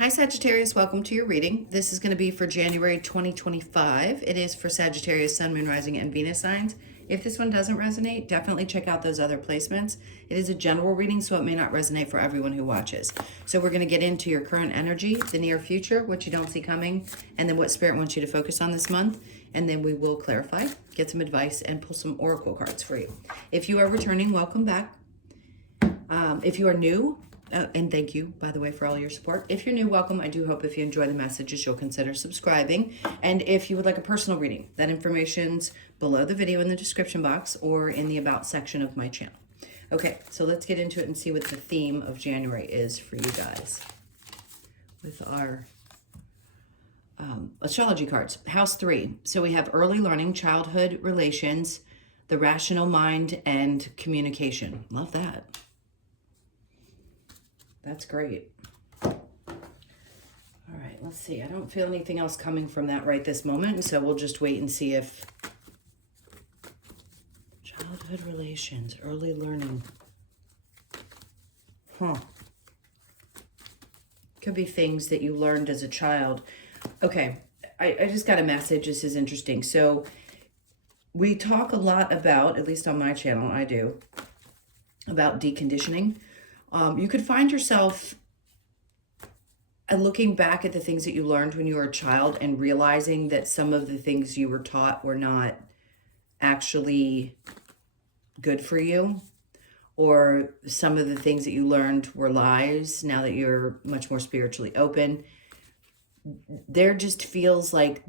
Hi Sagittarius, welcome to your reading. This is going to be for January 2025. It is for Sagittarius, Sun, Moon, Rising, and Venus signs. If this one doesn't resonate, definitely check out those other placements. It is a general reading, so it may not resonate for everyone who watches. So we're going to get into your current energy, the near future, what you don't see coming, and then what Spirit wants you to focus on this month. And then we will clarify, get some advice, and pull some oracle cards for you. If you are returning, welcome back. If you are new, and thank you, by the way, for all your support. If you're new, welcome. I do hope if you enjoy the messages, you'll consider subscribing. And if you would like a personal reading, that information's below the video in the description box or in the About section of my channel. Okay, so let's get into it and see what the theme of January is for you guys with our astrology cards. House 3. So we have early learning, childhood relations, the rational mind, and communication. Love that. That's great. All right, let's see. I don't feel anything else coming from that right this moment, so we'll just wait and see if childhood relations, early learning. Could be things that you learned as a child. Okay, I just got a message. This is interesting. So we talk a lot about, at least on my channel, I do, about deconditioning. You could find yourself looking back at the things that you learned when you were a child and realizing that some of the things you were taught were not actually good for you, or some of the things that you learned were lies now that you're much more spiritually open. There just feels like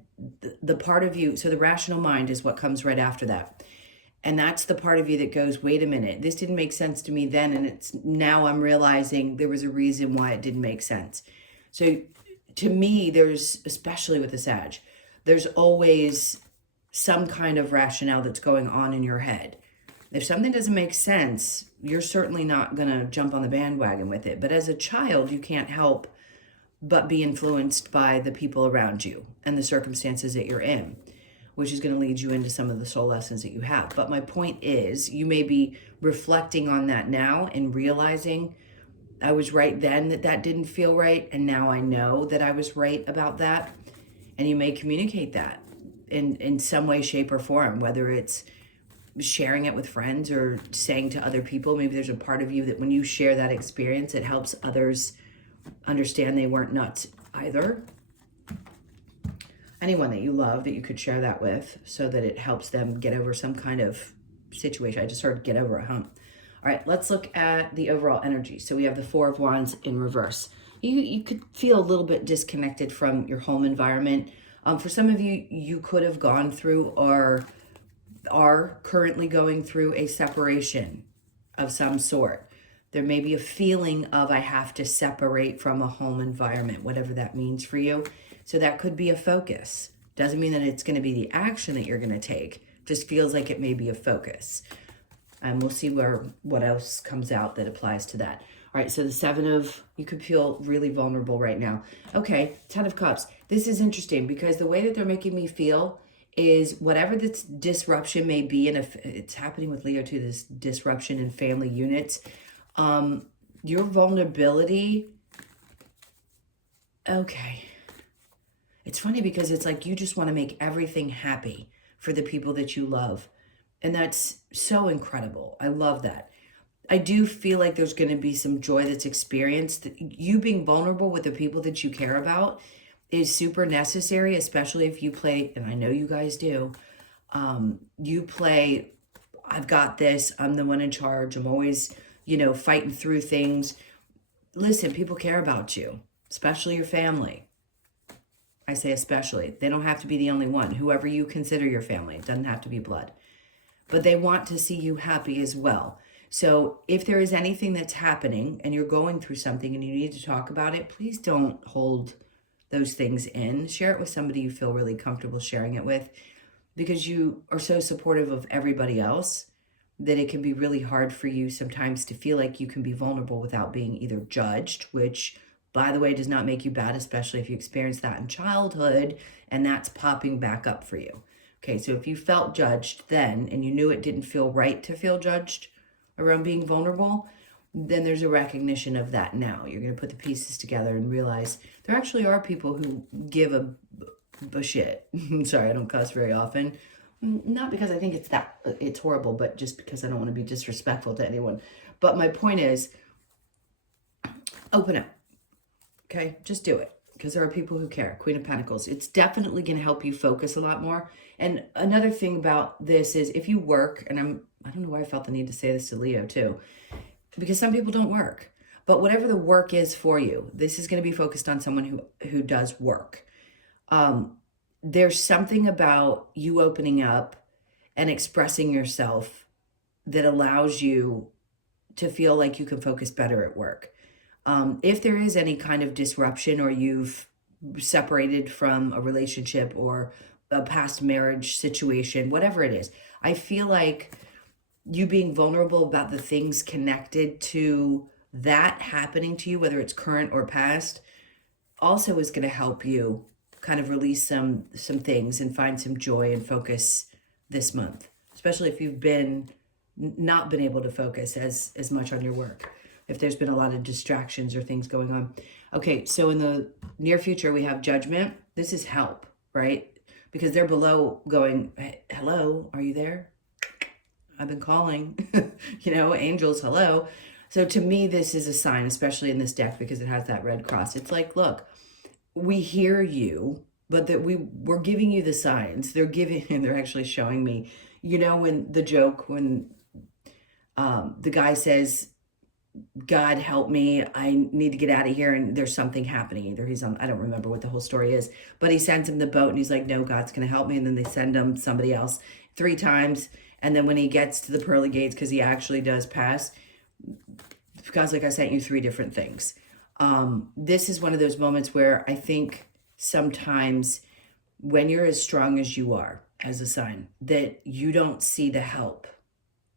the part of you, so the rational mind is what comes right after that. And that's the part of you that goes, wait a minute, this didn't make sense to me then, and it's now I'm realizing there was a reason why it didn't make sense. So to me, there's, especially with the Sag, there's always some kind of rationale that's going on in your head. If something doesn't make sense, you're certainly not going to jump on the bandwagon with it. But as a child, you can't help but be influenced by the people around you and the circumstances that you're in, which is going to lead you into some of the soul lessons that you have. But my point is, you may be reflecting on that now and realizing I was right then that that didn't feel right, and now I know that I was right about that. And you may communicate that in some way, shape, or form, whether it's sharing it with friends or saying to other people. Maybe there's a part of you that when you share that experience, it helps others understand they weren't nuts either. Anyone that you love that you could share that with, so that it helps them get over some kind of situation. I just heard get over a hump. All right, let's look at the overall energy. So we have the Four of Wands in reverse. You could feel a little bit disconnected from your home environment. For some of you, you could have gone through or are currently going through a separation of some sort. There may be a feeling of I have to separate from a home environment, whatever that means for you. So that could be a focus. Doesn't mean that it's going to be the action that you're going to take. Just feels like it may be a focus. And we'll see what else comes out that applies to that. All right, so the Seven of, you could feel really vulnerable right now. Okay, Ten of Cups. This is interesting because the way that they're making me feel is whatever this disruption may be, and if it's happening with Leo too, this disruption in family units, your vulnerability, okay. It's funny because it's like you just want to make everything happy for the people that you love. And that's so incredible. I love that. I do feel like there's going to be some joy that's experienced. You being vulnerable with the people that you care about is super necessary, especially if you play, and I know you guys do, you play, I've got this, I'm the one in charge, I'm always, fighting through things. Listen, people care about you, especially your family. I say especially. They don't have to be the only one. Whoever you consider your family, it doesn't have to be blood. But they want to see you happy as well. So if there is anything that's happening and you're going through something and you need to talk about it, please don't hold those things in. Share it with somebody you feel really comfortable sharing it with, because you are so supportive of everybody else that it can be really hard for you sometimes to feel like you can be vulnerable without being either judged, which, by the way, does not make you bad, especially if you experienced that in childhood and that's popping back up for you. Okay, so if you felt judged then and you knew it didn't feel right to feel judged around being vulnerable, then there's a recognition of that now. You're going to put the pieces together and realize there actually are people who give a shit. Sorry, I don't cuss very often. Not because I think it's horrible, but just because I don't want to be disrespectful to anyone. But my point is, open up. Okay, just do it. Because there are people who care. Queen of Pentacles. It's definitely going to help you focus a lot more. And another thing about this is if you work, and I don't know why I felt the need to say this to Leo too, because some people don't work. But whatever the work is for you, this is going to be focused on someone who does work. There's something about you opening up and expressing yourself that allows you to feel like you can focus better at work. If there is any kind of disruption or you've separated from a relationship or a past marriage situation, whatever it is, I feel like you being vulnerable about the things connected to that happening to you, whether it's current or past, also is going to help you kind of release some things and find some joy and focus this month, especially if you've not been able to focus as much on your work, if there's been a lot of distractions or things going on. Okay, so in the near future, we have Judgment. This is help, right? Because they're below going, hey, hello, are you there? I've been calling, angels, hello. So to me, this is a sign, especially in this deck, because it has that red cross. It's like, look, we hear you, but that we're giving you the signs. They're actually showing me, when the joke, when the guy says, God help me, I need to get out of here, and there's something happening. Either he's on, I don't remember what the whole story is, but he sends him the boat and he's like, no, God's going to help me. And then they send him somebody else 3 times. And then when he gets to the pearly gates, because he actually does pass, God's like, I sent you 3 different things. This is one of those moments where I think sometimes when you're as strong as you are as a sign, that you don't see the help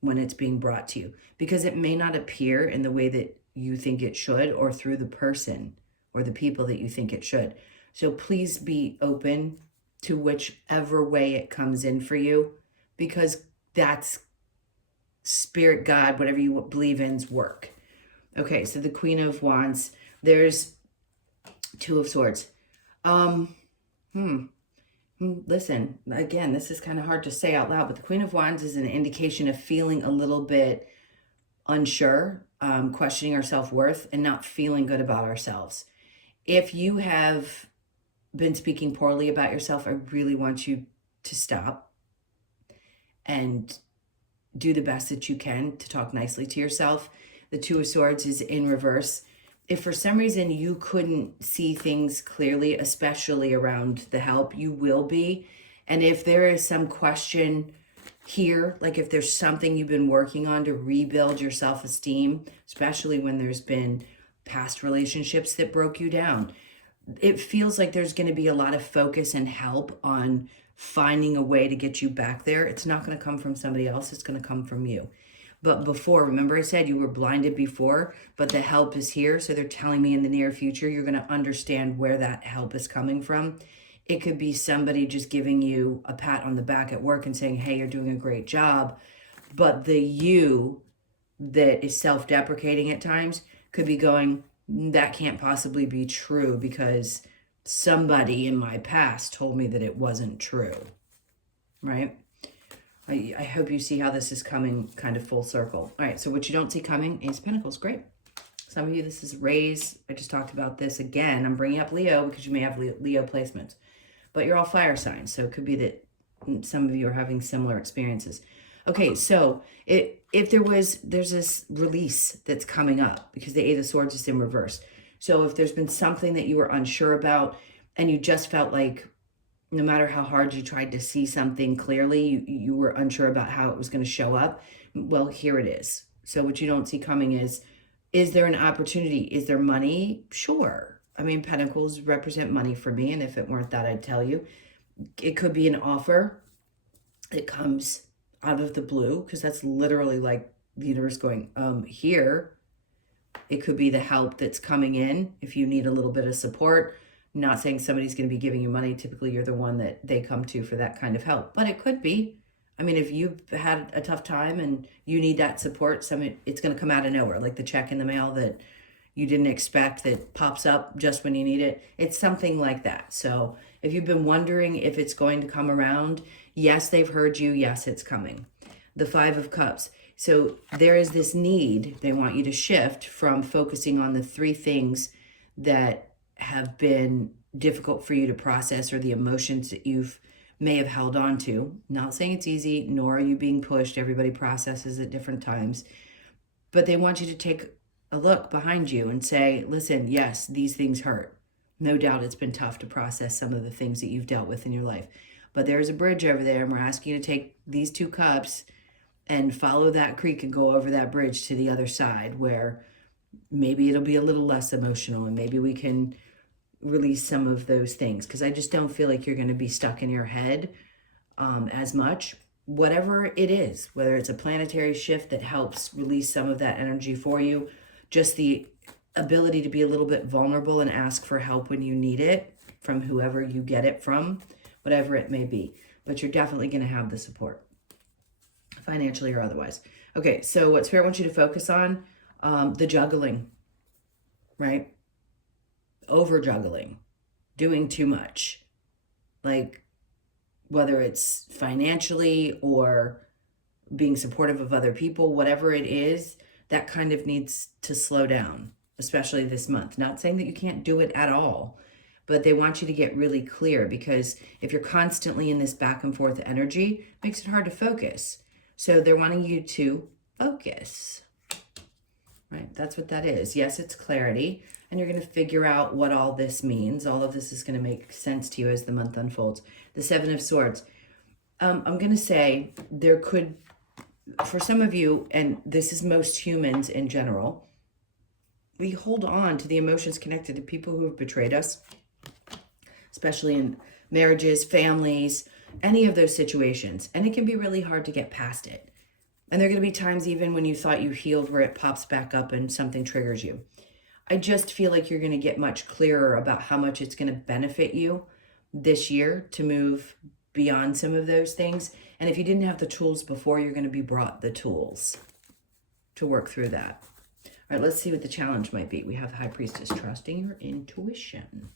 when it's being brought to you, because it may not appear in the way that you think it should, or through the person or the people that you think it should. So please be open to whichever way it comes in for you, because that's spirit, God, whatever you believe in's work. Okay, so the Queen of Wands, there's 2 of Swords. Listen, again, this is kind of hard to say out loud, but the Queen of Wands is an indication of feeling a little bit unsure, questioning our self-worth, and not feeling good about ourselves. If you have been speaking poorly about yourself, I really want you to stop and do the best that you can to talk nicely to yourself. The 2 of Swords is in reverse. If for some reason you couldn't see things clearly, especially around the help, you will be. And if there is some question here, like if there's something you've been working on to rebuild your self-esteem, especially when there's been past relationships that broke you down, it feels like there's going to be a lot of focus and help on finding a way to get you back there. It's not going to come from somebody else. It's going to come from you. But before, remember I said you were blinded before, but the help is here. So they're telling me in the near future, you're going to understand where that help is coming from. It could be somebody just giving you a pat on the back at work and saying, hey, you're doing a great job. But the you that is self-deprecating at times could be going, that can't possibly be true because somebody in my past told me that it wasn't true, right? I hope you see how this is coming kind of full circle. All right, so what you don't see coming is Pentacles. Great. Some of you, this is raise. I just talked about this again. I'm bringing up Leo because you may have Leo placements. But you're all fire signs, so it could be that some of you are having similar experiences. Okay, so if there's this release that's coming up because the 8 of Swords is in reverse. So if there's been something that you were unsure about and you just felt like no matter how hard you tried to see something clearly, you were unsure about how it was going to show up, well, here it is. So what you don't see coming is there an opportunity? Is there money? Sure. I mean, Pentacles represent money for me, and if it weren't that, I'd tell you. It could be an offer that comes out of the blue, because that's literally like the universe going, here. It could be the help that's coming in if you need a little bit of support. Not saying somebody's going to be giving you money. Typically, you're the one that they come to for that kind of help. But it could be I mean, if you've had a tough time and you need that support, it's going to come out of nowhere, like the check in the mail that you didn't expect that pops up just when you need it. It's something like that. So if you've been wondering if it's going to come around, yes, they've heard you. Yes, it's coming. The Five of Cups. So there is this need. They want you to shift from focusing on the three things that have been difficult for you to process, or the emotions that you've may have held on to. Not saying it's easy, nor are you being pushed. Everybody processes at different times. But they want you to take a look behind you and say, listen, yes, these things hurt. No doubt it's been tough to process some of the things that you've dealt with in your life. But there's a bridge over there, and we're asking you to take these two cups and follow that creek and go over that bridge to the other side, where maybe it'll be a little less emotional and maybe we can release some of those things. Because I just don't feel like you're going to be stuck in your head as much. Whatever it is, whether it's a planetary shift that helps release some of that energy for you, just the ability to be a little bit vulnerable and ask for help when you need it from whoever you get it from, whatever it may be. But you're definitely going to have the support, financially or otherwise. Okay, so what Spirit wants you to focus on, the juggling, right? Over juggling, doing too much. Like, whether it's financially or being supportive of other people, whatever it is, that kind of needs to slow down, especially this month. Not saying that you can't do it at all, but they want you to get really clear, because if you're constantly in this back and forth energy, it makes it hard to focus. So they're wanting you to focus, right? That's what that is. Yes, it's clarity, and you're going to figure out what all this means. All of this is going to make sense to you as the month unfolds. The Seven of Swords. I'm going to say there could, for some of you, and this is most humans in general, we hold on to the emotions connected to people who have betrayed us, especially in marriages, families, any of those situations. And it can be really hard to get past it. And there are going to be times even when you thought you healed where it pops back up and something triggers you. I just feel like you're going to get much clearer about how much it's going to benefit you this year to move beyond some of those things. And if you didn't have the tools before, you're going to be brought the tools to work through that. All right, let's see what the challenge might be. We have the High Priestess, trusting your intuition.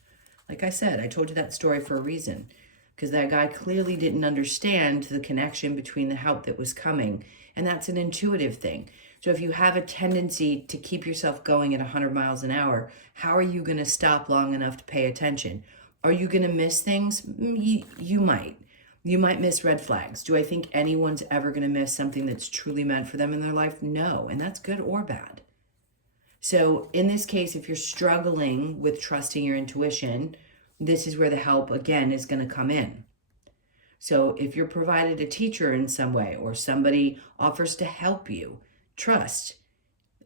Like I said, I told you that story for a reason, because that guy clearly didn't understand the connection between the help that was coming. And that's an intuitive thing. So if you have a tendency to keep yourself going at 100 miles an hour, how are you going to stop long enough to pay attention? Are you going to miss things? You might. You might miss red flags. Do I think anyone's ever going to miss something that's truly meant for them in their life? No. And that's good or bad. So in this case, if you're struggling with trusting your intuition, this is where the help, again, is going to come in. So if you're provided a teacher in some way, or somebody offers to help you, trust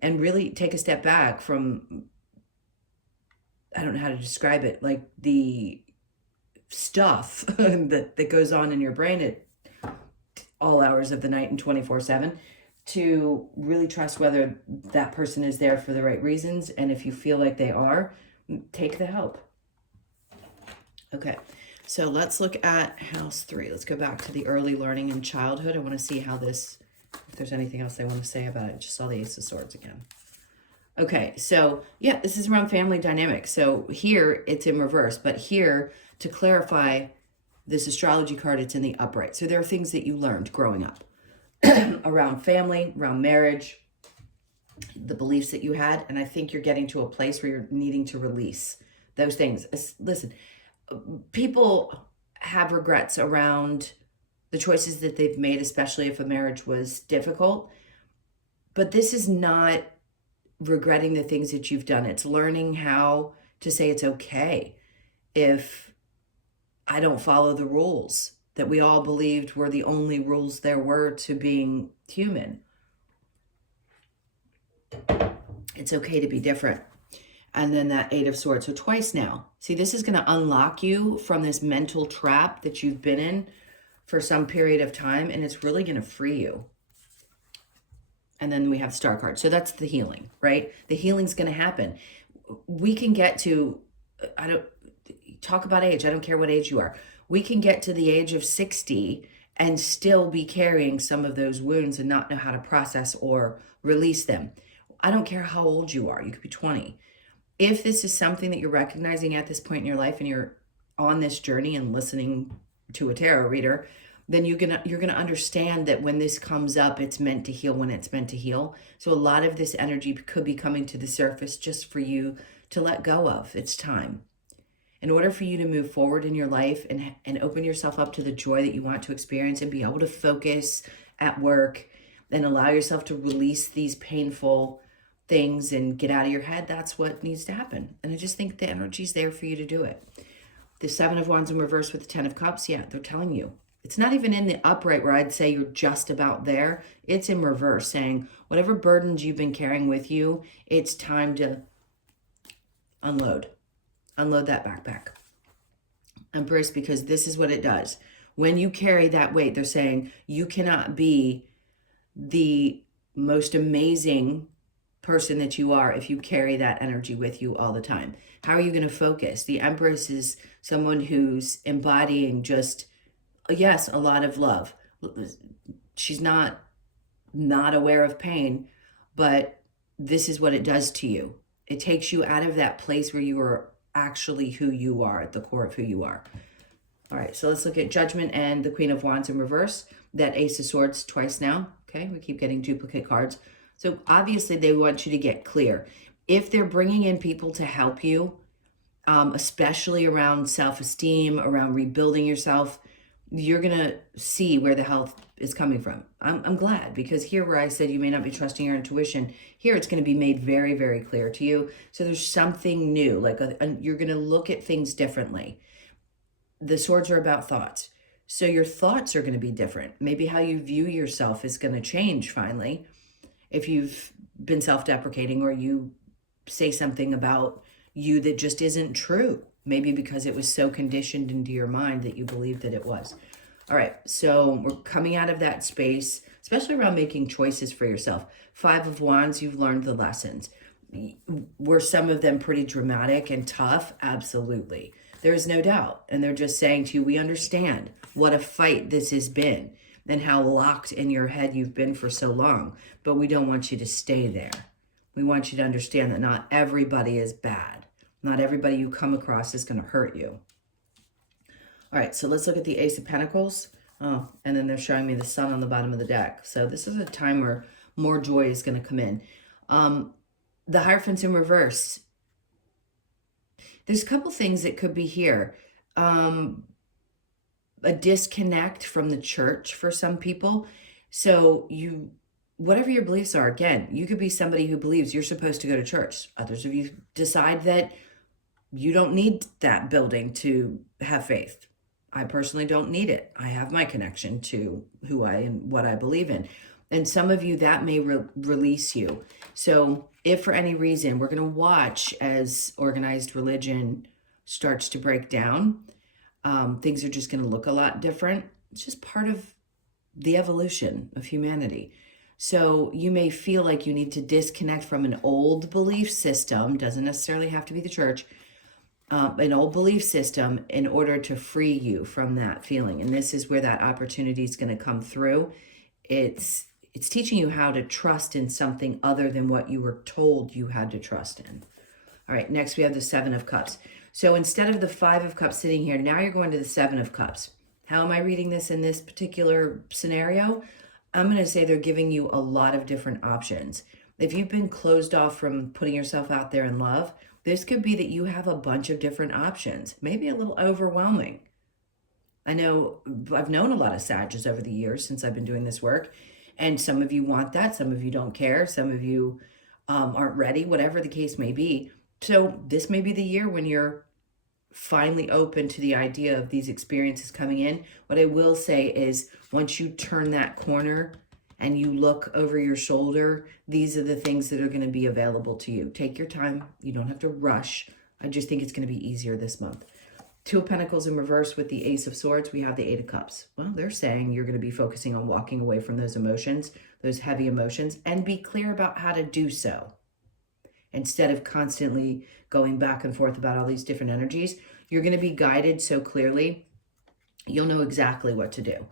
and really take a step back from, I don't know how to describe it, like the stuff that goes on in your brain at all hours of the night and 24/7, to really trust whether that person is there for the right reasons. And if you feel like they are, take the help. Okay, so let's look at house 3. Let's go back to the early learning in childhood. I want to see how this, if there's anything else I want to say about it. Just saw the Ace of Swords again. Okay, so yeah, this is around family dynamics. So here it's in reverse, but here, to clarify this astrology card, it's in the upright. So there are things that you learned growing up around family, around marriage, the beliefs that you had. And I think you're getting to a place where you're needing to release those things. Listen, people have regrets around the choices that they've made, especially if a marriage was difficult. But this is not regretting the things that you've done. It's learning how to say it's okay if I don't follow the rules that we all believed were the only rules there were to being human. It's okay to be different. And then that Eight of Swords. So twice now. See, this is going to unlock you from this mental trap that you've been in for some period of time, and it's really going to free you. And then we have Star card. So that's the healing, right? The healing's going to happen. We can get to, talk about age. I don't care what age you are. We can get to the age of 60 and still be carrying some of those wounds and not know how to process or release them. I don't care how old you are. You could be 20. If this is something that you're recognizing at this point in your life and you're on this journey and listening to a tarot reader, then you're gonna understand that when this comes up, it's meant to heal when it's meant to heal. So a lot of this energy could be coming to the surface just for you to let go of. It's time. In order for you to move forward in your life and open yourself up to the joy that you want to experience and be able to focus at work and allow yourself to release these painful things and get out of your head, that's what needs to happen. And I just think the energy's there for you to do it. The Seven of Wands in reverse with the Ten of Cups, yeah, they're telling you. It's not even in the upright where I'd say you're just about there. It's in reverse saying whatever burdens you've been carrying with you, it's time to unload. Unload that backpack. Embrace, because this is what it does. When you carry that weight, they're saying you cannot be the most amazing person that you are if you carry that energy with you all the time. How are you going to focus? The Empress is someone who's embodying just, yes, a lot of love. She's not aware of pain, but this is what it does to you. It takes you out of that place where you are actually who you are, at the core of who you are. All right, so let's look at Judgment and the Queen of Wands in reverse. That Ace of Swords twice now. Okay, we keep getting duplicate cards. So obviously they want you to get clear. If they're bringing in people to help you, especially around self-esteem, around rebuilding yourself, you're going to see where the health is coming from. I'm glad, because here where I said you may not be trusting your intuition, here it's going to be made very, very clear to you. So there's something new, like you're going to look at things differently. The swords are about thoughts. So your thoughts are going to be different. Maybe how you view yourself is going to change finally. If you've been self-deprecating or you say something about you that just isn't true, maybe because it was so conditioned into your mind that you believed that it was. All right, so we're coming out of that space, especially around making choices for yourself. Five of Wands, you've learned the lessons. Were some of them pretty dramatic and tough? Absolutely. There is no doubt. And they're just saying to you, we understand what a fight this has been and how locked in your head you've been for so long. But we don't want you to stay there. We want you to understand that not everybody is bad. Not everybody you come across is going to hurt you. All right, so let's look at the Ace of Pentacles. Oh, and then they're showing me the Sun on the bottom of the deck. So this is a time where more joy is going to come in. The Hierophants in reverse. There's a couple things that could be here. A disconnect from the church for some people. So whatever your beliefs are, again, you could be somebody who believes you're supposed to go to church. Others of you decide that you don't need that building to have faith. I personally don't need it. I have my connection to who I am, what I believe in. And some of you, that may release you. So if for any reason, we're going to watch as organized religion starts to break down, things are just going to look a lot different. It's just part of the evolution of humanity. So you may feel like you need to disconnect from an old belief system, doesn't necessarily have to be the church, an old belief system in order to free you from that feeling. And this is where that opportunity is going to come through. It's teaching you how to trust in something other than what you were told you had to trust in. All right, next we have the Seven of Cups. So instead of the Five of Cups sitting here, now you're going to the Seven of Cups. How am I reading this in this particular scenario? I'm going to say they're giving you a lot of different options. If you've been closed off from putting yourself out there in love, this could be that you have a bunch of different options, maybe a little overwhelming. I know I've known a lot of Sages over the years since I've been doing this work, and some of you want that, some of you don't care, some of you aren't ready, whatever the case may be. So this may be the year when you're finally open to the idea of these experiences coming in. What I will say is once you turn that corner and you look over your shoulder, these are the things that are going to be available to you. Take your time. You don't have to rush. I just think it's going to be easier this month. Two of Pentacles in reverse with the Ace of Swords. We have the Eight of Cups. Well, they're saying you're going to be focusing on walking away from those emotions, those heavy emotions, and be clear about how to do so. Instead of constantly going back and forth about all these different energies, you're going to be guided so clearly, you'll know exactly what to do.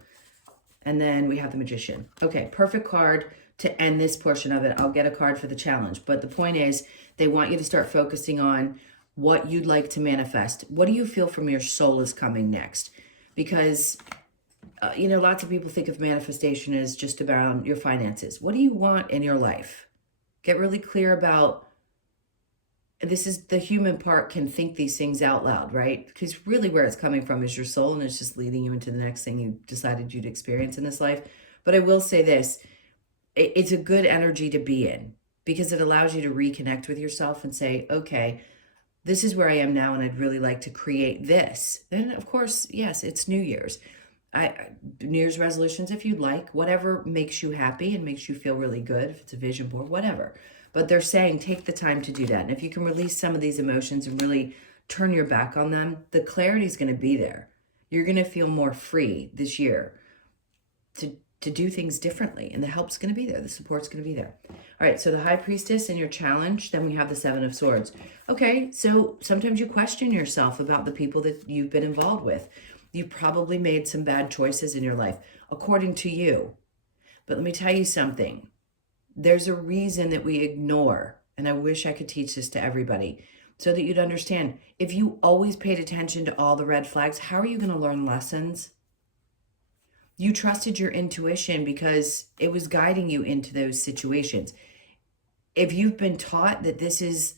And then we have the Magician. Okay, perfect card to end this portion of it. I'll get a card for the challenge. But the point is, they want you to start focusing on what you'd like to manifest. What do you feel from your soul is coming next? Because, you know, lots of people think of manifestation as just about your finances. What do you want in your life? Get really clear about, this is the human part can think these things out loud, right? Because really where it's coming from is your soul, and it's just leading you into the next thing you decided you'd experience in this life. But I will say this, it's a good energy to be in because it allows you to reconnect with yourself and say, okay, this is where I am now, and I'd really like to create this. Then, of course, yes, it's New Year's. New Year's resolutions, if you'd like, whatever makes you happy and makes you feel really good, if it's a vision board, whatever. But they're saying take the time to do that. And if you can release some of these emotions and really turn your back on them, the clarity is going to be there. You're going to feel more free this year to do things differently, and the help's going to be there. The support's going to be there. All right, so the High Priestess and your challenge, then we have the Seven of Swords. Okay, so sometimes you question yourself about the people that you've been involved with. You probably made some bad choices in your life, according to you. But let me tell you something. There's a reason that we ignore, and I wish I could teach this to everybody so that you'd understand. If you always paid attention to all the red flags, how are you going to learn lessons? You trusted your intuition because it was guiding you into those situations. If you've been taught that this is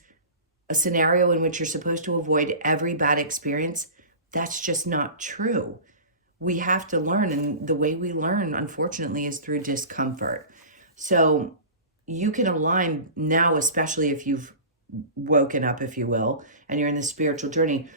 a scenario in which you're supposed to avoid every bad experience, that's just not true. We have to learn, and the way we learn, unfortunately, is through discomfort. So you can align now, especially if you've woken up, if you will, and you're in the spiritual journey.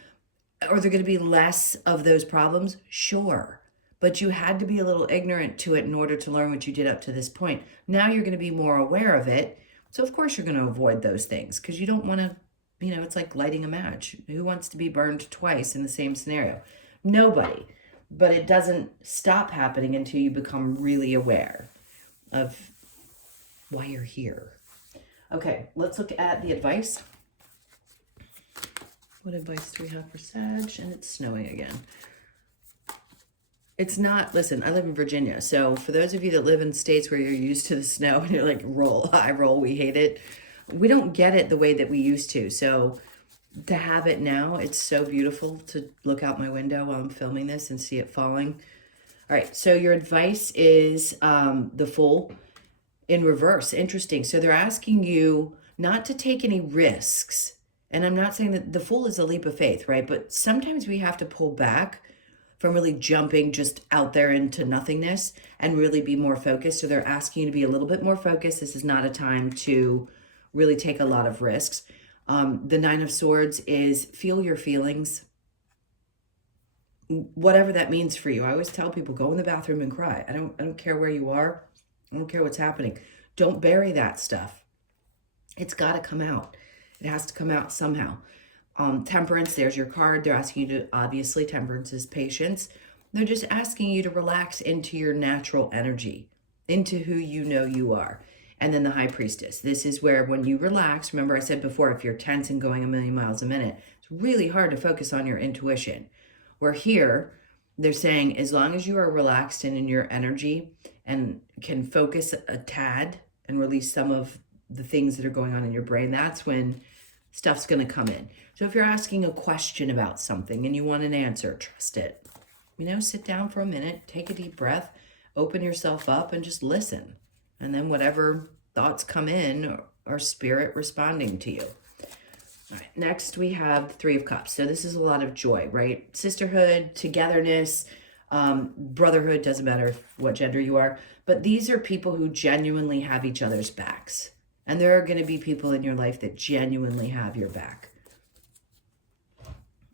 Are there going to be less of those problems? Sure. But you had to be a little ignorant to it in order to learn what you did up to this point. Now you're going to be more aware of it. So of course you're going to avoid those things because you don't want to, you know, it's like lighting a match. Who wants to be burned twice in the same scenario? Nobody. But it doesn't stop happening until you become really aware of why you're here. Okay, let's look at the advice. What advice do we have for Sag? And it's snowing again. It's not, listen, I live in Virginia. So for those of you that live in states where you're used to the snow and you're like, I roll, we hate it. We don't get it the way that we used to. So to have it now, it's so beautiful to look out my window while I'm filming this and see it falling. All right, so your advice is the Fool in reverse. Interesting. So they're asking you not to take any risks. And I'm not saying that the Fool is a leap of faith, right? But sometimes we have to pull back from really jumping just out there into nothingness and really be more focused. So they're asking you to be a little bit more focused. This is not a time to really take a lot of risks. The Nine of Swords is feel your feelings, whatever that means for you. I always tell people, go in the bathroom and cry. I don't care where you are. I don't care what's happening. Don't bury that stuff. It's got to come out. It has to come out somehow. Temperance, there's your card. They're asking you to, obviously, temperance is patience. They're just asking you to relax into your natural energy, into who you know you are. And then the High Priestess. This is where when you relax, remember I said before, if you're tense and going a million miles a minute, it's really hard to focus on your intuition. Where here, they're saying as long as you are relaxed and in your energy and can focus a tad and release some of the things that are going on in your brain, that's when stuff's going to come in. So if you're asking a question about something and you want an answer, trust it. You know, sit down for a minute, take a deep breath, open yourself up and just listen. And then whatever thoughts come in are spirit responding to you. All right, next we have the Three of Cups. So this is a lot of joy, right? Sisterhood, togetherness, brotherhood, doesn't matter what gender you are. But these are people who genuinely have each other's backs. And there are going to be people in your life that genuinely have your back.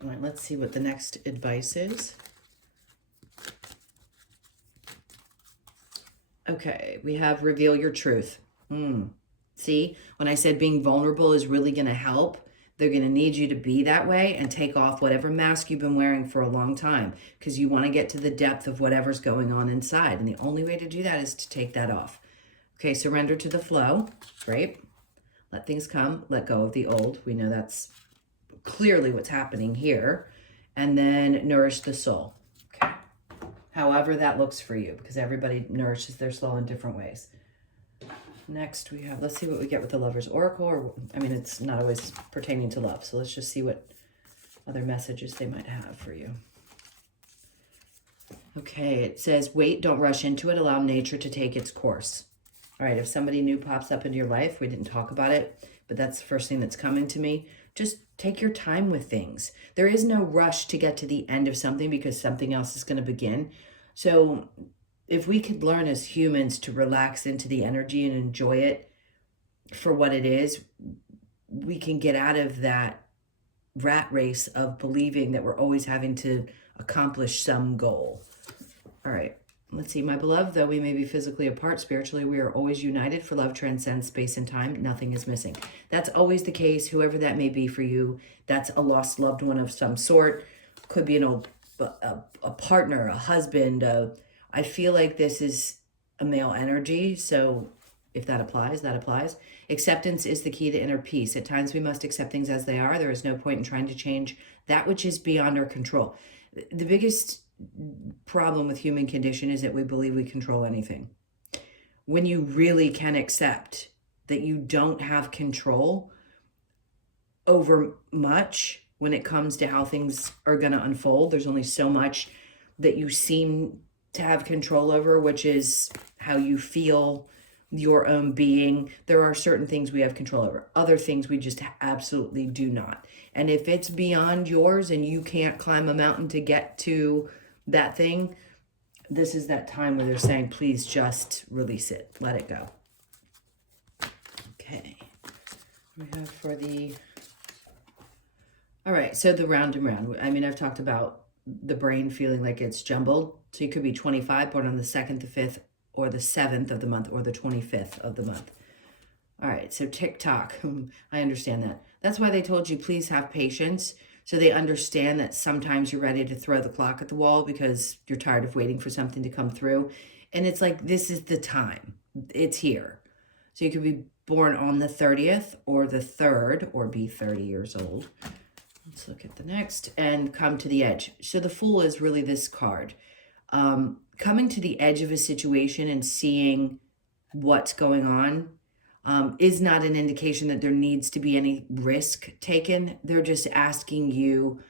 All right, let's see what the next advice is. Okay, we have reveal your truth. See, when I said being vulnerable is really going to help, they're going to need you to be that way and take off whatever mask you've been wearing for a long time because you want to get to the depth of whatever's going on inside. And the only way to do that is to take that off. Okay, surrender to the flow. Great. Let things come. Let go of the old. We know that's clearly what's happening here. And then nourish the soul. Okay. however that looks for you, because everybody nourishes their soul in different ways. Next we have, let's see what we get with the Lover's Oracle, or, I mean, it's not always pertaining to love, so let's just see what other messages they might have for you. Okay, it says, wait, don't rush into it, allow nature to take its course. All right, if somebody new pops up into your life, we didn't talk about it, but that's the first thing that's coming to me. Just take your time with things. There is no rush to get to the end of something because something else is going to begin. So if we could learn as humans to relax into the energy and enjoy it for what it is, we can get out of that rat race of believing that we're always having to accomplish some goal. All right, let's see. My beloved, though we may be physically apart, spiritually we are always united, for love transcends space and time. Nothing is missing. That's always the case, whoever that may be for you. That's a lost loved one of some sort. Could be an old a partner, a husband. I feel like this is a male energy, so if that applies, that applies. Acceptance is the key to inner peace. At times we must accept things as they are. There is no point in trying to change that which is beyond our control. The biggest problem with human condition is that we believe we control anything. When you really can accept that you don't have control over much when it comes to how things are going to unfold, there's only so much that you seem to have control over, which is how you feel, your own being. There are certain things we have control over. Other things we just absolutely do not. And if it's beyond yours and you can't climb a mountain to get to that thing, this is that time where they're saying, please just release it. Let it go. Okay. We have for the... All right, so the round and round. I mean, I've talked about the brain feeling like it's jumbled. So you could be 25, born on the 2nd, the 5th, or the 7th of the month, or the 25th of the month. All right, so TikTok, I understand that. That's why they told you, please have patience. So they understand that sometimes you're ready to throw the clock at the wall because you're tired of waiting for something to come through. And it's like, this is the time. It's here. So you could be born on the 30th or the 3rd, or be 30 years old. Let's look at the next, and come to the edge. So the Fool is really this card. Coming to the edge of a situation and seeing what's going on is not an indication that there needs to be any risk taken. They're just asking you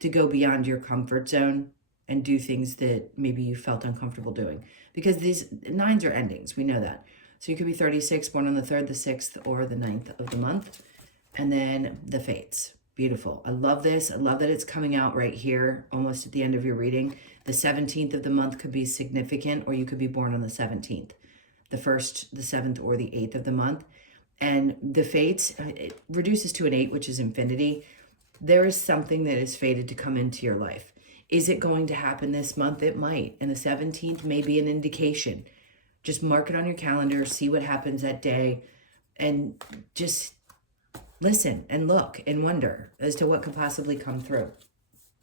to go beyond your comfort zone and do things that maybe you felt uncomfortable doing. Because these 9s are endings, we know that. So you could be 36, born on the 3rd, the 6th, or the 9th of the month. And then the Fates. Beautiful. I love this. I love that it's coming out right here, almost at the end of your reading. The 17th of the month could be significant, or you could be born on the 17th, the 1st, the 7th, or the 8th of the month. And the Fates, it reduces to an 8, which is infinity. There is something that is fated to come into your life. Is it going to happen this month? It might. And the 17th may be an indication. Just mark it on your calendar, see what happens that day, and just listen and look and wonder as to what could possibly come through.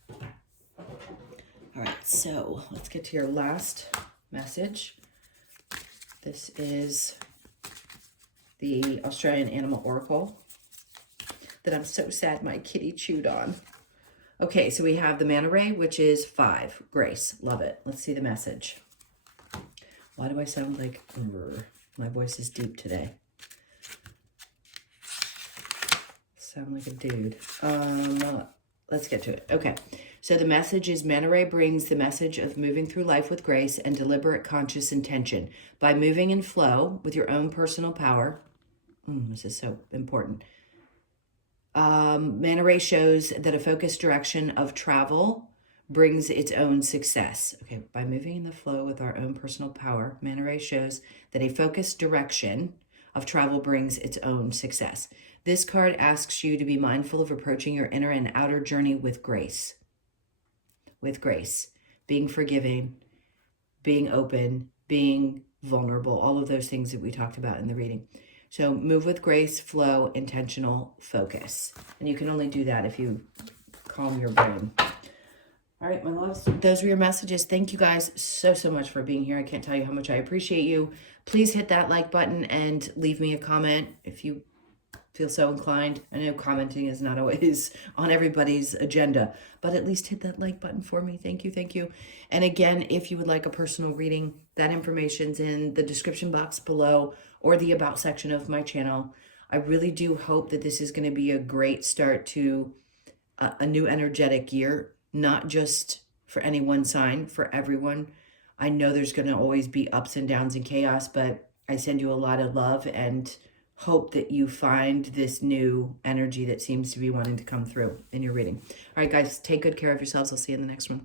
All right, so let's get to your last message. This is the Australian Animal Oracle that I'm so sad my kitty chewed on. Okay, so we have the Manta Ray, which is 5. Grace, love it. Let's see the message. Why do I sound like... my voice is deep today. Sound like a dude. Let's get to it. Okay, so the message is Manta Ray brings the message of moving through life with grace and deliberate conscious intention. By moving in flow with your own personal power, this is so important. Manta Ray shows that a focused direction of travel brings its own success. Okay, by moving in the flow with our own personal power, Manta Ray shows that a focused direction of travel brings its own success. This card asks you to be mindful of approaching your inner and outer journey with grace. With grace, being forgiving, being open, being vulnerable, all of those things that we talked about in the reading. So move with grace, flow, intentional focus. And you can only do that if you calm your brain. All right, my loves, those were your messages. Thank you guys so much for being here. I can't tell you how much I appreciate you. Please hit that like button and leave me a comment if you feel so inclined. I know commenting is not always on everybody's agenda, but at least hit that like button for me. Thank you, thank you. And again, if you would like a personal reading, that information's in the description box below or the about section of my channel. I really do hope that this is going to be a great start to a new energetic year, not just for any one sign, for everyone. I know there's going to always be ups and downs and chaos, but I send you a lot of love and hope that you find this new energy that seems to be wanting to come through in your reading. All right, guys, take good care of yourselves. I'll see you in the next one.